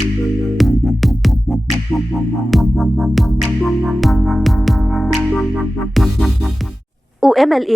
UMLA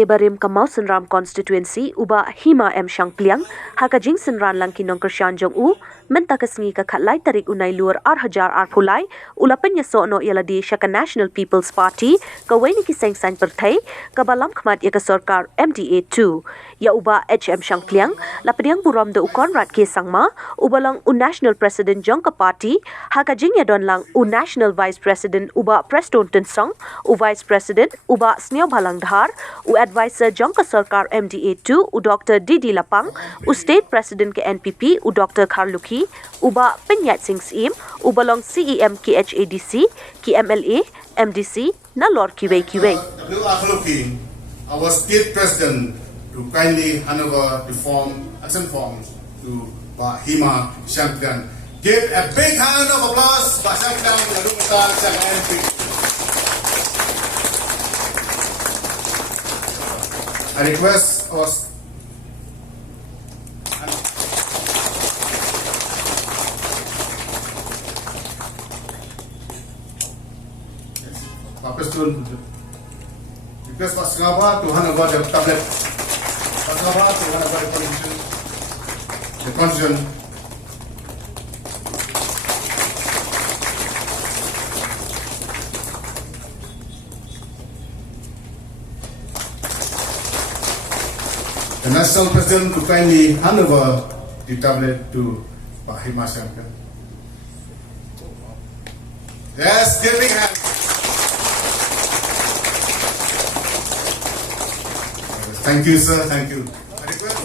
barim ka Mawsynram Constituency Bah Hima M Shangpliang haka jingsynran lang nongkyrshan jong mynta ka sngi ka khatlai tarik nailur hajar phulai ula Pyniasoh no ialade shaka National People's Party kawei ni ki sain pyrthei kaba lamkhmat ya ka sorkar MDA 2 ya Bah HM Shangpliang la pdiang burom de Conrad K Sangma ubalang National President jong ka party haka jingyadon lang National Vice President Bah Prestone Tynsong Vice President Bah Sniawbhalang Dhar Advisor jong ka sorkar MDA 2 Dr DD Lapang State President ke NPP Dr Kharlukhi Bah Pyniaid CEM ubalong CEM KHADC KMLA MDC nailur kawei. Dr Kharlukhi, our State President, to kindly hand over the action form to Bah Hima M Shangpliang. Give a big hand of applause Bah Shangpliang NP. I request us Bah Prestone request Bah Sniawbhalang to hand over the tablet. Bah Sniawbhalang to hand over the constitution. The National President to kindly hand over the tablet to Bah Hima M Shangpliang. Yes, giving hand. Thank you, sir. Thank you. I request.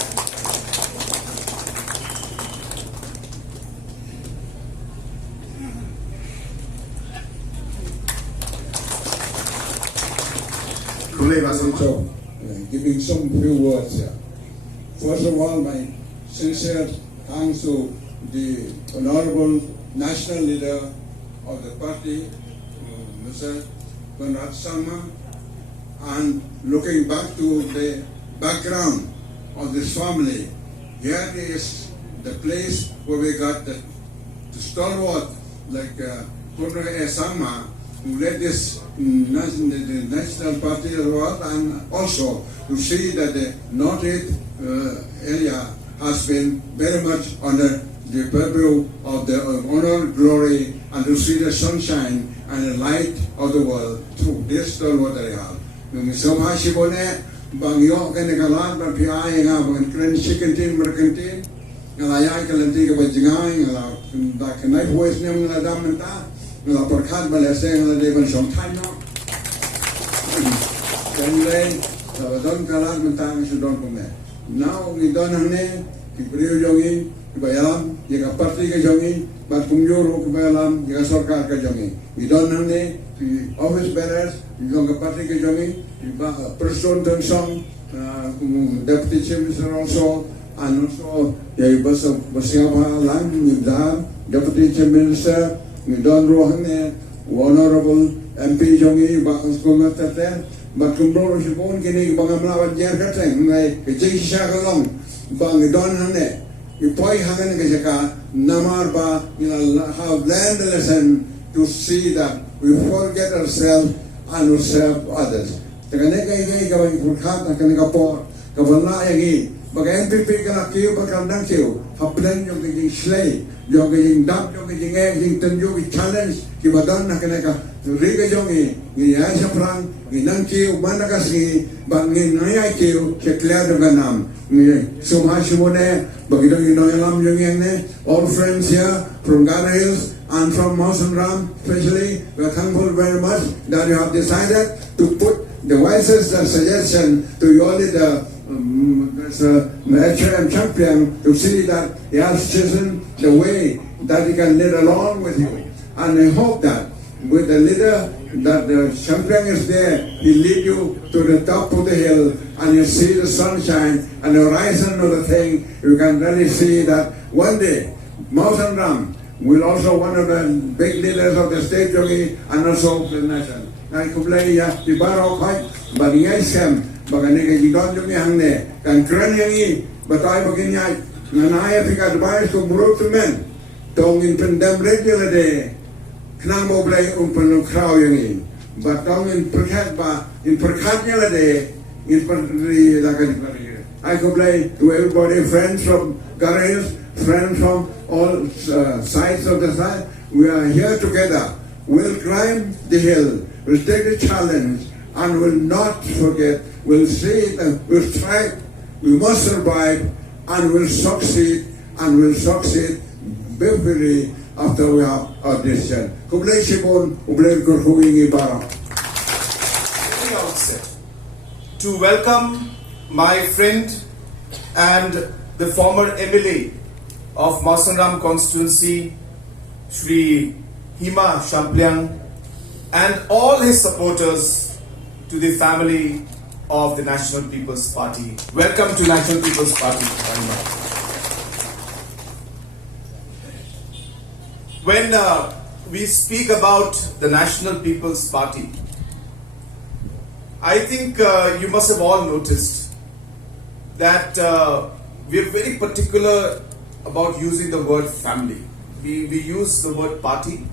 Giving some few words here. First of all, my sincere thanks to the Honorable National Leader of the party, Mr. Conrad K Sangma, and looking back to the background of this family, here is the place where we got the stalwart like Conrad K Sangma, who led this the national party of the world, and also to see that the North-East area has been very much under the purview of the honor, glory, and to see the sunshine and the light of the world through this stalwart area. So much bang yo kan kalat bang piai nga bang kren chicken tin merkentin ngalaya kalanti ke bajingai ngala da kenai voice nem ngala damenta ngala perkhat balase ngala deban song tan no dan lain don kalat mentang sudon kome now we don hane ki priyo jongi ki bayalam ye ka parti ke jongi bat kumjoro ki bayalam ye ka sorkar ke jongi we don hane ki office bearers yung ka parti ke jongi Bah Prestone Tynsong, Deputy Chief Minister also, and also Bah Sniawbhalang Dhar, Deputy Chief Minister, Don Rohane, Honorable MP Jongi, Bah Sniawbhalang, Bah Kumbro Shipon, Kini, Bang Amlawan Jerkateng, Jingsynran, Bang Don Hane, Ipoi Hagan Gajaka, Namar Ba, have learned a lesson to see that we forget ourselves and we serve others. Tekane kay gawin kurhat akan kapor kavala yagi bagai MPP kana kiu bakal dang kiu haplan yung kajing slay yung kajing dam yung kajing yung tenjo ki challenge ki badan akan ka riga jongi ni Aysa prang ni nang kiu manakas ni bangin naya kiu ceklar dengan nam ni sumashimone bagi dong inoyalam yung yang ne all friends here from Ghana Hills and from Mawsynram especially we are thankful very much that you have decided to put the wisest suggestion to your leader, Bah HM Shangpliang, to see that he has chosen the way that he can lead along with you. And I hope that with the leader, that the Shangpliang is there, he lead you to the top of the hill, and you see the sunshine and the horizon of the thing. You can really see that one day, Mawsynram will also one of the big leaders of the state, and also the nation. Ngai kublai ya di baro khai baringai sem bagane ke jidon jumi hangne kan kran yangi batai baginyai nganaya pika dubai so murut men dong in pendam regular day, knamo blay umpan crow yang but dong in perkat day, in perdri lagan. I could play to everybody, friends from Garails, friends from all sides of the side. We are here together. We'll climb the hill, we'll take the challenge, and we'll not forget. We'll see that we'll try, we must survive, and we'll succeed, beautifully after we have our decision. Kublai Shibon, Kublai Kurhuingi Bara. Very outset, to welcome my friend and the former MLA of Mawsynram Constituency, Shri Hima Shangpliang, and all his supporters to the family of the National People's Party. Welcome to National People's Party. When we speak about the National People's Party, I think you must have all noticed that we are very particular about using the word family. We use the word party,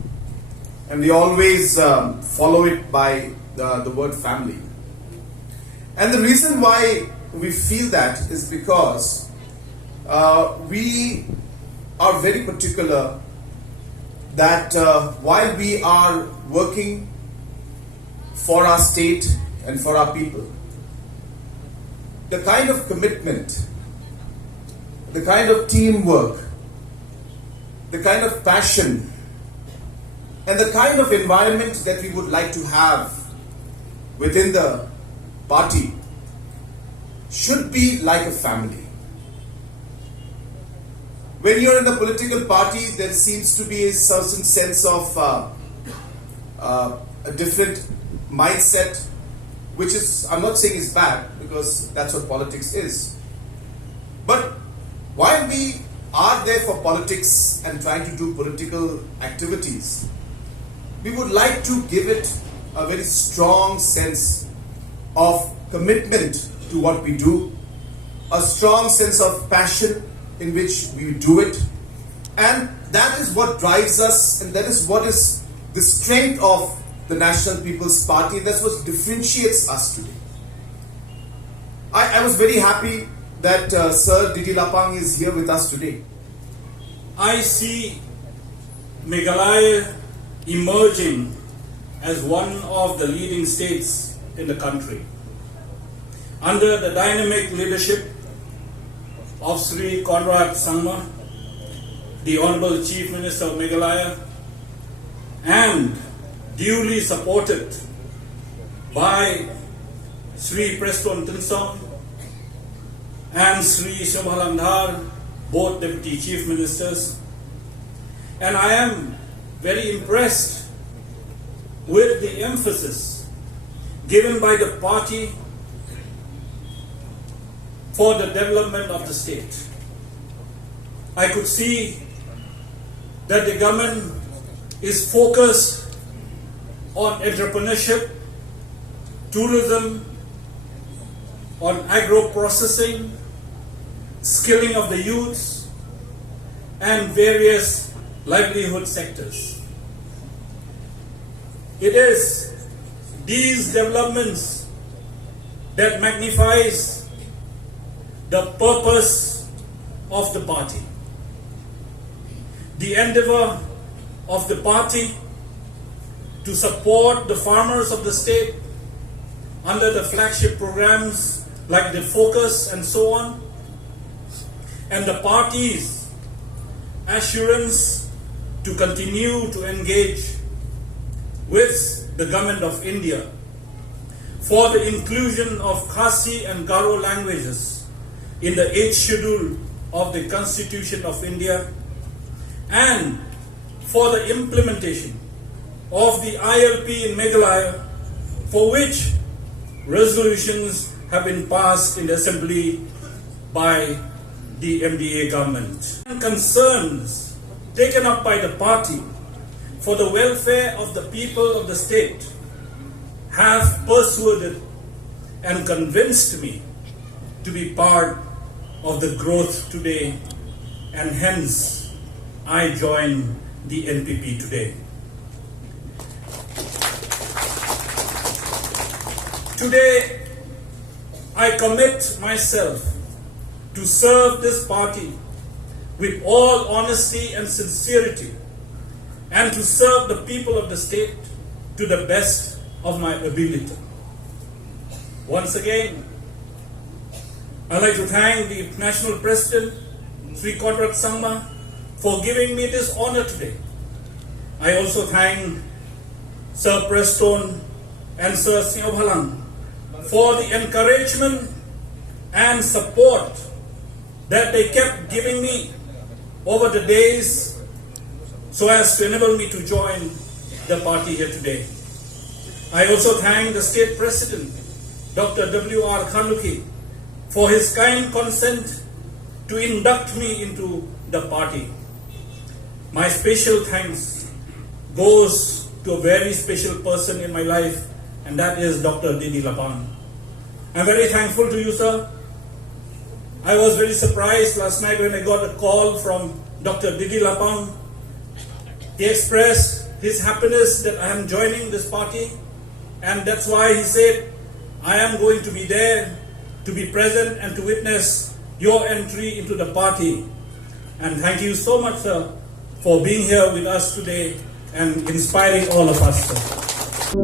and we always follow it by the word family. And the reason why we feel that is because we are very particular that while we are working for our state and for our people, the kind of commitment, the kind of teamwork, the kind of passion, and the kind of environment that we would like to have within the party should be like a family. When you're in a political party, there seems to be a certain sense of a different mindset, which is, I'm not saying is bad, because that's what politics is. But while we are there for politics and trying to do political activities, we would like to give it a very strong sense of commitment to what we do, a strong sense of passion in which we do it, and that is what drives us, and that is what is the strength of the National People's Party, and that's what differentiates us today. I was very happy that Sir DD Lapang is here with us today. I see Meghalaya emerging as one of the leading states in the country. Under the dynamic leadership of Sri Conrad Sangma, the Honorable Chief Minister of Meghalaya, and duly supported by Sri Prestone Tynsong and Sri Sniawbhalang Dhar, both Deputy Chief Ministers. And I am very impressed with the emphasis given by the party for the development of the state. I could see that the government is focused on entrepreneurship, tourism, on agro-processing, skilling of the youths, and various livelihood sectors. It is these developments that magnifies the purpose of the party. The endeavor of the party to support the farmers of the state under the flagship programs like the Focus and so on, and the party's assurance to continue to engage with the Government of India for the inclusion of Khasi and Garo languages in the 8th schedule of the Constitution of India, and for the implementation of the ILP in Meghalaya, for which resolutions have been passed in the Assembly by the MDA government. Concerns taken up by the party for the welfare of the people of the state have persuaded and convinced me to be part of the growth today, and hence I join the NPP today. Today, I commit myself to serve this party with all honesty and sincerity, and to serve the people of the state to the best of my ability. Once again, I'd like to thank the National President, Sri Conrad K Sangma, for giving me this honor today. I also thank Sir Prestone and Sir Sniawbhalang for the encouragement and support that they kept giving me over the days so as to enable me to join the party here today. I also thank the State President, Dr Dr Kharlukhi, for his kind consent to induct me into the party. My special thanks goes to a very special person in my life, and that is Dr DD Lapang. I'm very thankful to you, sir. I was very surprised last night when I got a call from Dr DD Lapang. He expressed his happiness that I am joining this party, and that's why he said, I am going to be there to be present and to witness your entry into the party. And thank you so much, sir, for being here with us today and inspiring all of us, sir.